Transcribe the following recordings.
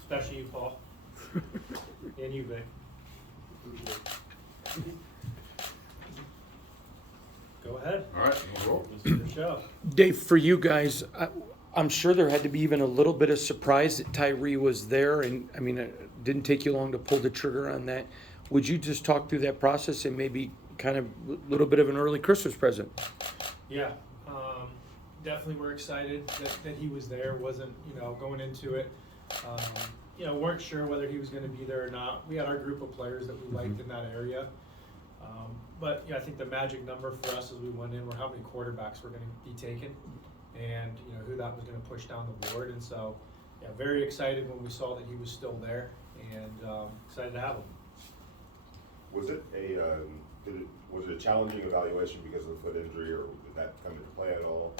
Especially you, Paul. And you, Vic. Go ahead. All right, we'll roll. This is your show. Dave, for you guys, I'm sure there had to be even a little bit of surprise that Tyree was there, and I mean, it didn't take you long to pull the trigger on that. Would you just talk through that process and maybe kind of a little bit of an early Christmas present? Yeah, definitely we're excited that he was there. Wasn't, going into it, weren't sure whether he was going to be there or not. We had our group of players that we liked in that area. But I think the magic number for us as we went in were how many quarterbacks were going to be taken and, who that was going to push down the board. And so, very excited when we saw that he was still there and excited to have him. Was it a challenging evaluation because of the foot injury, or did that come into play at all?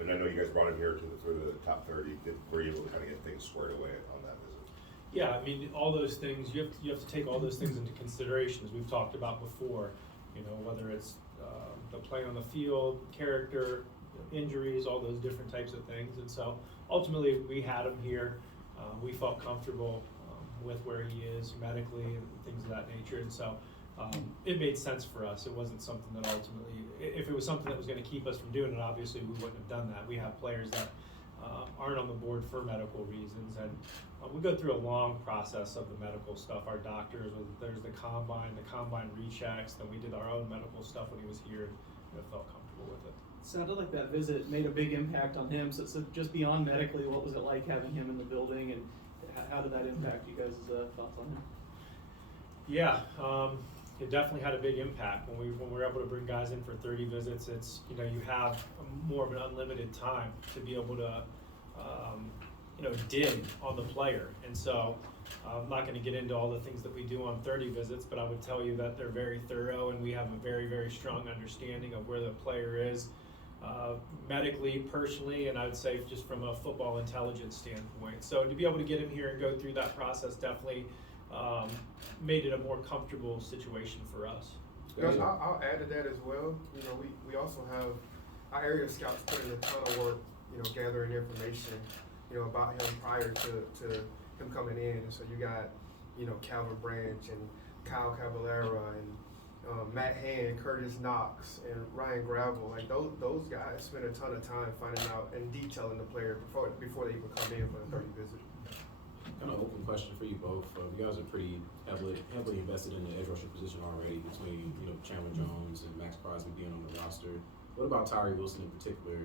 And I know you guys brought him here for the top 30. Were you able to kind of get things squared away on that visit? Yeah, I mean, all those things, you have to take all those things into consideration, as we've talked about before, whether it's the play on the field, character, injuries, all those different types of things. And so ultimately we had him here. We felt comfortable with where he is medically and things of that nature. And so it made sense for us. It wasn't something that ultimately, if it was something that was going to keep us from doing it, obviously we wouldn't have done that. We have players that aren't on the board for medical reasons, and we go through a long process of the medical stuff. Our doctors, there's the combine rechecks, then we did our own medical stuff when he was here, and felt comfortable with it. Sounded like that visit made a big impact on him. So just beyond medically, what was it like having him in the building, and how did that impact you guys' thoughts on him? Yeah, it definitely had a big impact when we were able to bring guys in for 30 visits. It's you have more of an unlimited time to be able to dig on the player, and so I'm not going to get into all the things that we do on 30 visits, but I would tell you that they're very thorough, and we have a very, very strong understanding of where the player is medically, personally, and I would say just from a football intelligence standpoint. So to be able to get him here and go through that process definitely made it a more comfortable situation for us. I'll add to that as well. We also have our area scouts put in a ton of work, gathering information, about him prior to him coming in. And so you got, Calvin Branch and Kyle Caballera and Matt Hand, Curtis Knox, and Ryan Gravel. Like those guys spend a ton of time finding out and detailing the player before they even come in for the 30 visit. Kind of open question for you both. You guys are pretty heavily invested in the edge rusher position already between Chandler Jones and Max Crosby being on the roster. What about Tyree Wilson in particular?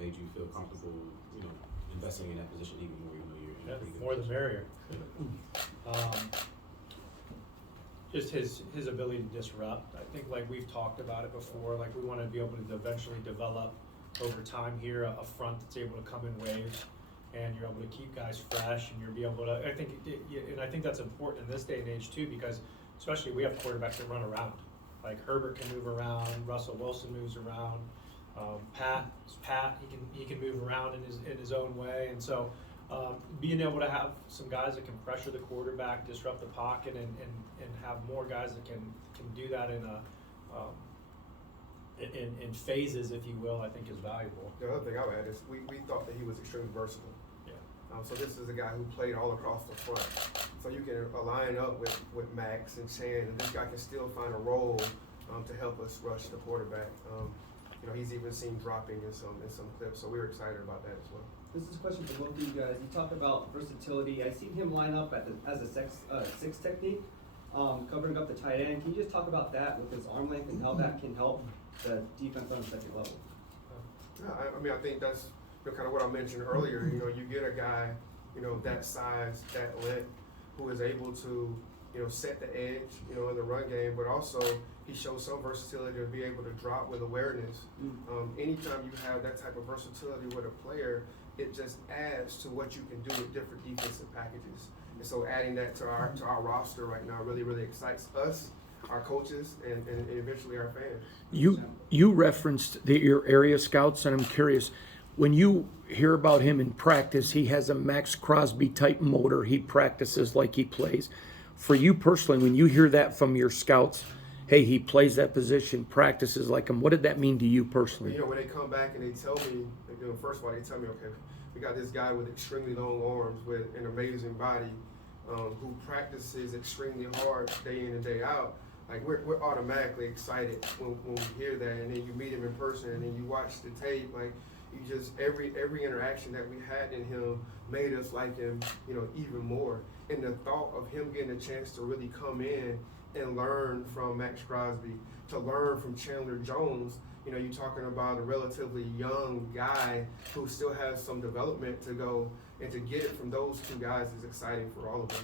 Made you feel comfortable investing in that position even more? You're in a pretty good More the position. merrier. Just his ability to disrupt. I think like we've talked about it before. Like we want to be able to eventually develop over time here a front that's able to come in waves. And you're able to keep guys fresh, and you'll be able to. I think that's important in this day and age too, because especially we have quarterbacks that run around. Like Herbert can move around, Russell Wilson moves around, Pat, he can move around in his own way, and so being able to have some guys that can pressure the quarterback, disrupt the pocket, and have more guys that can do that in phases, if you will, I think is valuable. The other thing I would add is we thought that he was extremely versatile. So this is a guy who played all across the front. So you can line up with Max and Chan, and this guy can still find a role to help us rush the quarterback. He's even seen dropping in some clips, so we were excited about that as well. This is a question for both of you guys. You talk about versatility. I seen him line up as a six technique, covering up the tight end. Can you just talk about that with his arm length and how that can help the defense on the second level? Yeah, I think that's kind of what I mentioned earlier. You get a guy, that size, that length, who is able to, set the edge, in the run game, but also he shows some versatility to be able to drop with awareness. Anytime you have that type of versatility with a player, it just adds to what you can do with different defensive packages. And so adding that to our roster right now really, really excites us, our coaches, and eventually our fans. You referenced your area scouts, and I'm curious, when you hear about him in practice, he has a Max Crosby type motor. He practices like he plays. For you personally, when you hear that from your scouts, hey, he plays that position, practices like him, what did that mean to you personally? When they come back and they tell me, first of all, they tell me, okay, we got this guy with extremely long arms with an amazing body, who practices extremely hard day in and day out. Like we're automatically excited when we hear that, and then you meet him in person, and then you watch the tape. Like you just every interaction that we had in him made us like him, even more. And the thought of him getting a chance to really come in and learn from Max Crosby, to learn from Chandler Jones. You're talking about a relatively young guy who still has some development to go, and to get it from those two guys is exciting for all of us.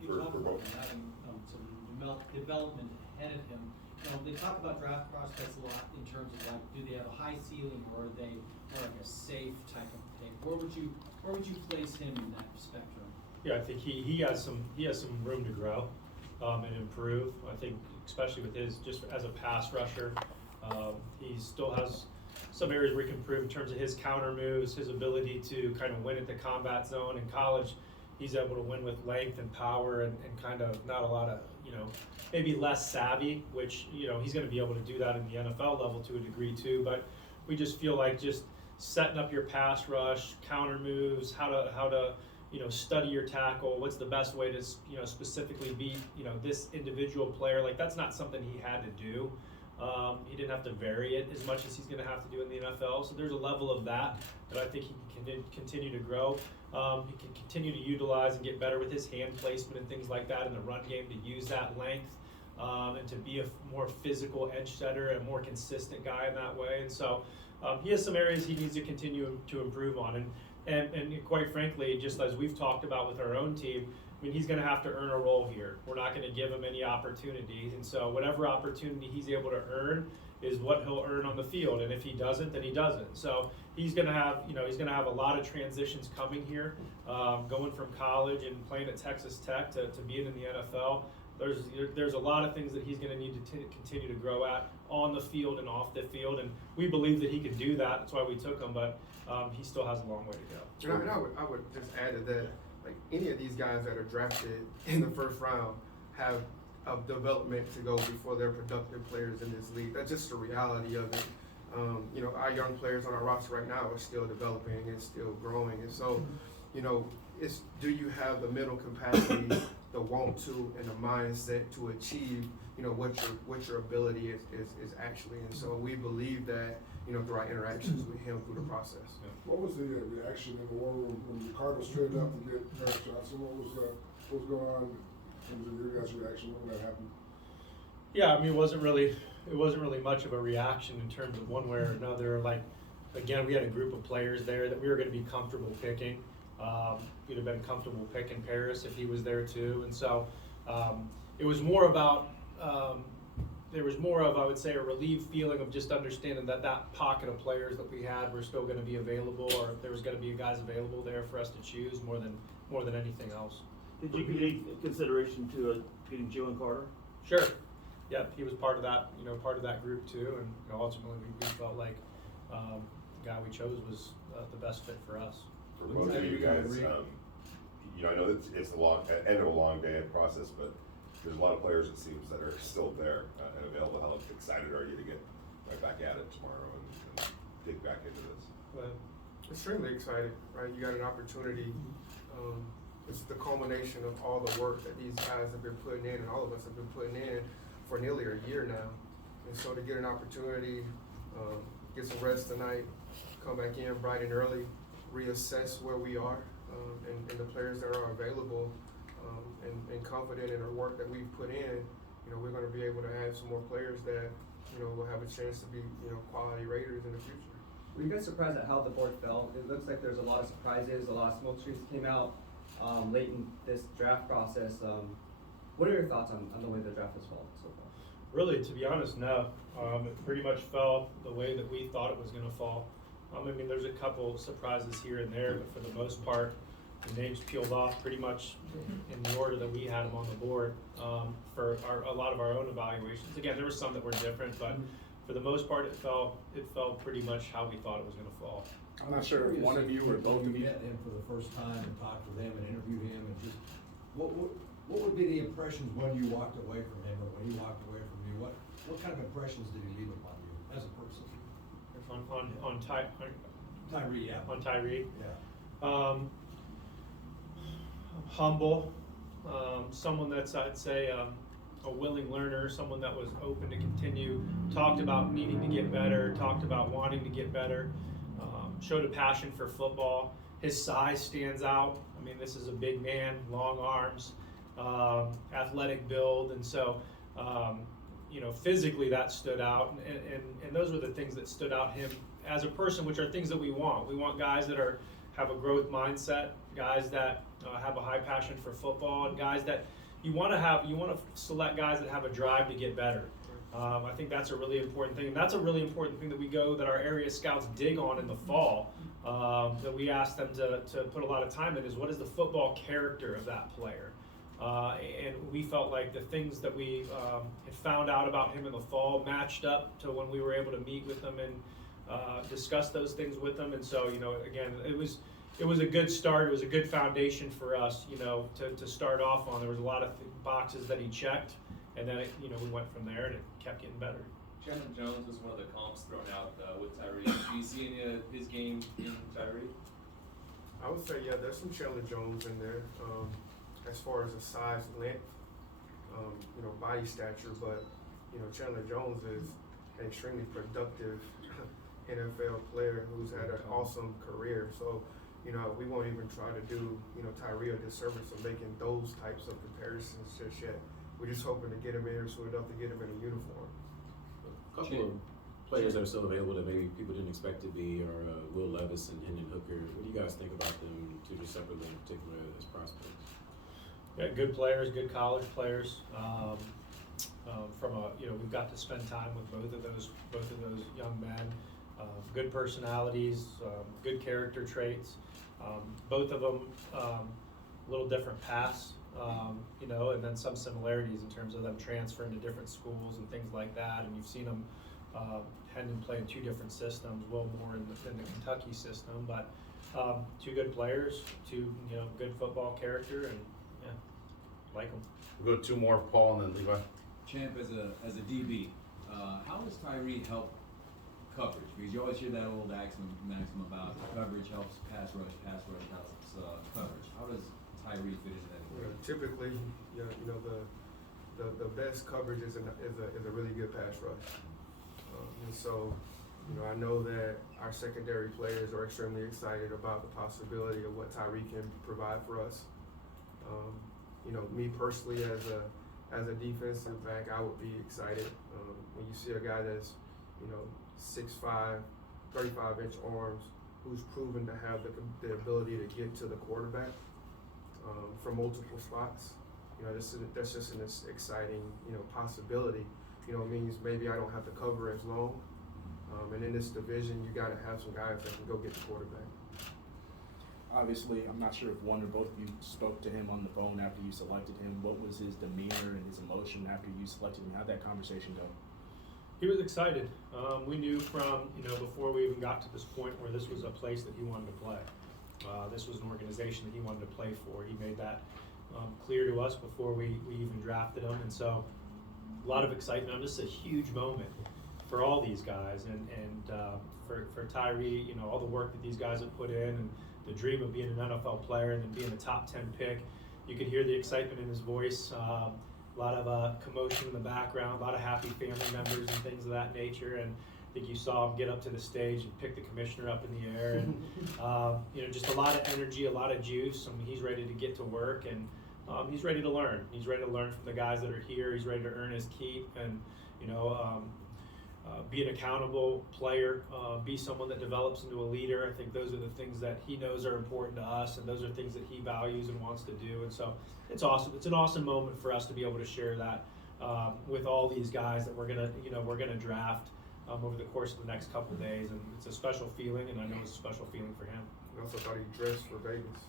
You For talk about both. having some development ahead of him. They talk about draft prospects a lot in terms of like, do they have a high ceiling, or are they more like a safe type of pick? Where would you place him in that spectrum? Yeah, I think he has some room to grow and improve. I think especially with his, just as a pass rusher, he still has some areas where he can improve in terms of his counter moves, his ability to kind of win at the combat zone. In college, he's able to win with length and power and kind of not a lot of, maybe less savvy, which, he's going to be able to do that in the NFL level to a degree too. But we just feel like just setting up your pass rush, counter moves, how to study your tackle, what's the best way to, specifically beat, this individual player. Like that's not something he had to do. He didn't have to vary it as much as he's going to have to do in the NFL. So there's a level of that I think he can continue to grow. He can continue to utilize and get better with his hand placement and things like that in the run game, to use that length and to be a more physical edge setter, a more consistent guy in that way. And so he has some areas he needs to continue to improve on. And quite frankly, just as we've talked about with our own team, I mean, he's going to have to earn a role here. We're not going to give him any opportunities. And so whatever opportunity he's able to earn is what he'll earn on the field. And if he doesn't, then he doesn't. So he's going to have, he's going to have a lot of transitions coming here, going from college and playing at Texas Tech to being in the NFL. There's a lot of things that he's going to need to continue to grow at on the field and off the field. And we believe that he can do that. That's why we took him, but he still has a long way to go. And I would just add to that, like any of these guys that are drafted in the first round have a development to go before they're productive players in this league. That's just the reality of it. Our young players on our roster right now are still developing and still growing. And so, it's, do you have the mental capacity, the want to, and the mindset to achieve, what your ability is actually. And so we believe that, through our interactions with him through the process. What was the reaction in the war room when the Cardinals traded up to get Paris Johnson? What was going on in terms of your guys' reaction when that happened? Yeah, I mean, it wasn't really much of a reaction in terms of one way or another. Like, again, we had a group of players there that we were going to be comfortable picking. We'd have been comfortable picking Paris if he was there too. And so it was more about, there was more of, I would say, a relieved feeling of just understanding that pocket of players that we had were still going to be available, or if there was going to be guys available there for us to choose more than anything else. Did you give any consideration to getting Jalen Carter? Sure. Yep, he was part of that group too, and ultimately we felt like the guy we chose was the best fit for us. For both of you guys, I know it's the end of a long day and process, but there's a lot of players, it seems, that are still there and available. How excited are you to get right back at it tomorrow and dig back into this? Extremely excited, right? You got an opportunity. It's the culmination of all the work that these guys have been putting in, and all of us have been putting in for nearly a year now. And so to get an opportunity, get some rest tonight, come back in bright and early, reassess where we are, and the players that are available, and confident in the work that we've put in, we're going to be able to add some more players that, will have a chance to be, quality Raiders in the future. Were you guys surprised at how the board fell? It looks like there's a lot of surprises, a lot of smoke screens came out late in this draft process. What are your thoughts on the way the draft has fallen so far? Really, to be honest, no. It pretty much fell the way that we thought it was going to fall. I mean, there's a couple surprises here and there, but for the most part, the names peeled off pretty much in the order that we had them on the board for a lot of our own evaluations. Again, there were some that were different, but for the most part, it fell pretty much how we thought it was going to fall. I'm not sure if one of you or both of you. Met him for the first time and talked with him and interviewed him, and just what would be the impressions when you walked away from him, or when he walked away from you? What kind of impressions did he leave upon you as a person? On Tyree, yeah. On Tyree. Yeah. Humble, someone that's, I'd say, a willing learner, someone that was open to continue, talked about needing to get better, talked about wanting to get better, showed a passion for football. His size stands out. I mean, this is a big man, long arms, athletic build, and so, physically that stood out, and those were the things that stood out him as a person, which are things that we want. We want guys that have a growth mindset, guys that have a high passion for football, and guys that you want to select guys that have a drive to get better. I think that's a really important thing, and that's a really important thing that our area scouts dig on in the fall, that we ask them to put a lot of time in, is what is the football character of that player. And we felt like the things that we had found out about him in the fall matched up to when we were able to meet with them and discuss those things with them. And so, again, it was a good start. It was a good foundation for us, to start off on. There was a lot of boxes that he checked, and then we went from there, and it kept getting better. Chandler Jones was one of the comps thrown out with Tyree. Do you see any of his game in Tyree? I would say, yeah, there's some Chandler Jones in there. As far as the size, length, body stature, but Chandler Jones is an extremely productive NFL player who's had an awesome career. So, we won't even try to do Tyree a disservice of making those types of comparisons just yet. We're just hoping to get him in here soon enough to get him in a uniform. A couple of players that are still available that maybe people didn't expect to be are Will Levis and Hendon Hooker. What do you guys think about them two just separately, in particular as prospects? Yeah, good players, good college players. We've got to spend time with both of those young men. Good personalities, good character traits. Both of them, a little different paths, and then some similarities in terms of them transferring to different schools and things like that. And you've seen them, Hendon play in two different systems, Will more in the Kentucky system, but two good players, two good football character, and yeah, like them. We'll go two more, Paul, and then Levi. Champ, as a DB, how does Tyree help coverage? Because you always hear that old maxim about coverage helps pass rush helps coverage. How does Tyree fit into that? Typically, the best coverage is a really good pass rush. And so, I know that our secondary players are extremely excited about the possibility of what Tyree can provide for us. Me personally, as a defensive back, I would be excited when you see a guy that's 6'5", 35-inch arms, who's proven to have the ability to get to the quarterback from multiple spots. That's just an exciting possibility. It means maybe I don't have to cover as long. And in this division, you got to have some guys that can go get the quarterback. Obviously, I'm not sure if one or both of you spoke to him on the phone after you selected him. What was his demeanor and his emotion after you selected him? How'd that conversation go? He was excited. We knew from, before we even got to this point where this was a place that he wanted to play. This was an organization that he wanted to play for. He made that clear to us before we even drafted him. And so a lot of excitement. This is a huge moment for all these guys. And for Tyree, all the work that these guys have put in, and the dream of being an NFL player and then being a top 10 pick. You could hear the excitement in his voice. A lot of commotion in the background, a lot of happy family members and things of that nature. And I think you saw him get up to the stage and pick the commissioner up in the air. And, just a lot of energy, a lot of juice. I mean, he's ready to get to work, and he's ready to learn. He's ready to learn from the guys that are here. He's ready to earn his keep and, be an accountable player, be someone that develops into a leader. I think those are the things that he knows are important to us, and those are things that he values and wants to do. And so it's awesome. It's an awesome moment for us to be able to share that with all these guys that we're gonna draft over the course of the next couple of days. And it's a special feeling, and I know it's a special feeling for him. I also thought he dressed for Vegas.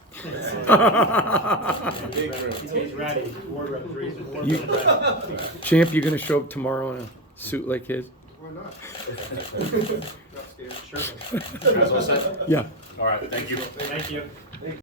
He's ready. His wardrobe is ready. Champ, you gonna show up tomorrow in a suit like his? Why not? Sure. Guys all set? Yeah. All right, thank you. Thank you.